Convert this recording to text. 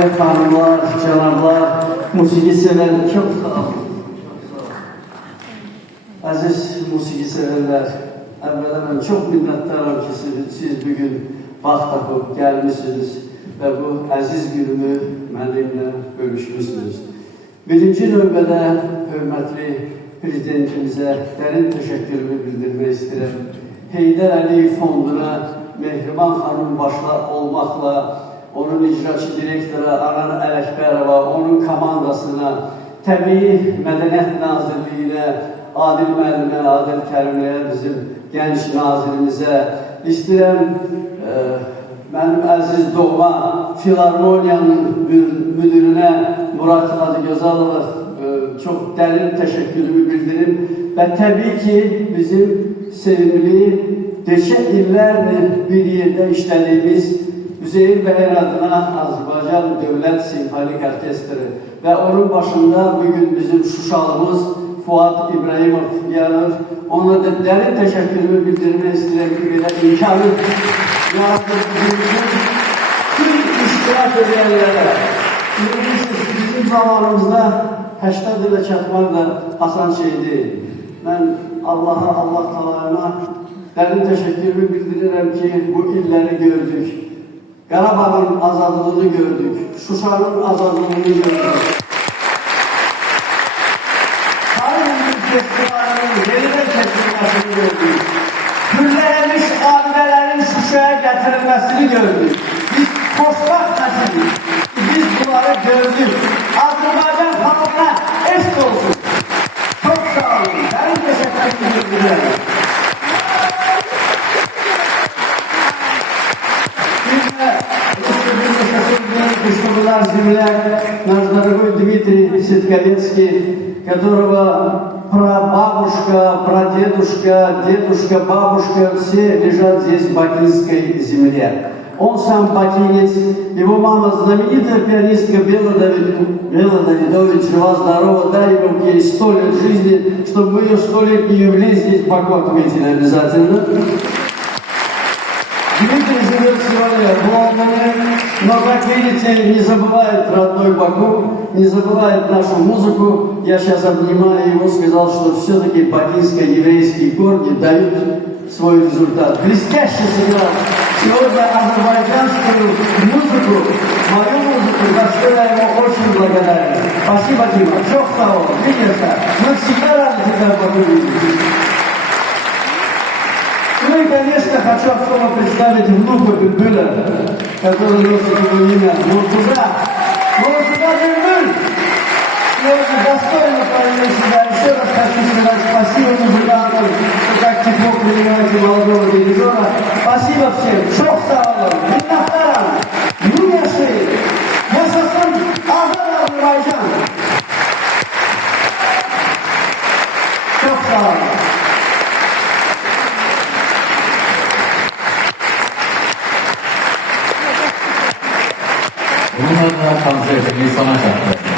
değerli hanımlar, canablar, musiki seven çok sağ olun. Aziz musiki severler, evvela ben çok minnettarım ki siz bugün vaxt tapıb gelmişsiniz ve bu aziz günümü benimle bölüşmüşsünüz. Birinci növbədə hörmətli prezidentimizə dərin təşəkkürümü bildirmək istəyirəm. Heydər Əliyev Fonduna Mehriban xanım başta olmaqla, onun icraçı direktoru Anar Ələkbərova, onun komandasına, təbii Mədəniyyət Nazirliyinə, Adil müəllimə, Adil Kərimliyə, bizim gənc nazirimizə istəyirəm. Mənim əziz doğma Filarmoniyanın müdürünə Murat Adıgözalova çox dərin təşəkkürümü bildirim və təbii ki, bizim sevimli, neçə illərdir bir yerdə işlədiyimiz Üzeyir bəyin adına Azərbaycan Dövlət Simfonik Orkestri və onun başında bugün bizim Şuşalımız Fuad İbrahimov yanır. Ona da dərin təşəkkürümü bildirmək istəyirəm ki, belə imkanı tüm iştirak edənlərə. Bizim zamanımızda 80 ilə çatmaq da asan şey deyil. Mən Allah'a, Allah talarına dərin təşəkkürümü bildirirəm ki, bu illəri gördük. Qarabağın azadlığını gördük. Şuşanın azadlığını gördük. Tarih festivalinin yenidən çəkilməsini gördük. Gülləymiş abidələrin Şuşaya gətirilməsini gördük. Biz xoşbaxt nəsilik. Biz bunları gördük. Azərbaycan xalqına eşq olsun. Çok sağ olun. Dərin təşəkkür edirəm. Господар земляк, наш дорогой Дмитрий Ситковецкий, которого прабабушка, прадедушка, дедушка, бабушка, все лежат здесь в бакинской земле. Он сам бакинец, его мама знаменитая пианистка Бела Давидович, жива-здорова, дай ему ей 100 лет жизни, чтобы мы ее 100-летний юбилей здесь в Баку отметили обязательно. Дмитрий живет сегодня в Лондоне, но, как видите, не забывает родной Баку, не забывает нашу музыку. Я сейчас обнимаю его, сказал, что все-таки бакинско-еврейские корни дают свой результат. Блестяще сыграл сегодня азербайджанскую музыку, мою музыку, за что я ему очень благодарен. Спасибо, Дима. Чё встал? Видишься? Мы всегда рады тебя в Баку видеть. Ну и, конечно, хочу особо представить внука Бюльбюля, который носит его имя Муртуза. Муртуза Бюльбюль! Сегодня достойно провели себя. Еще раз хочу сказать спасибо музыкантам, что так тепло принимаете молодого дирижера. Спасибо всем. Çok sağ olun. Minnettarım. Yıl yaşayın. Yaşasın Azerbaycan. Çok sağ olun. Bunlarla konser etmeyi sana şartlar.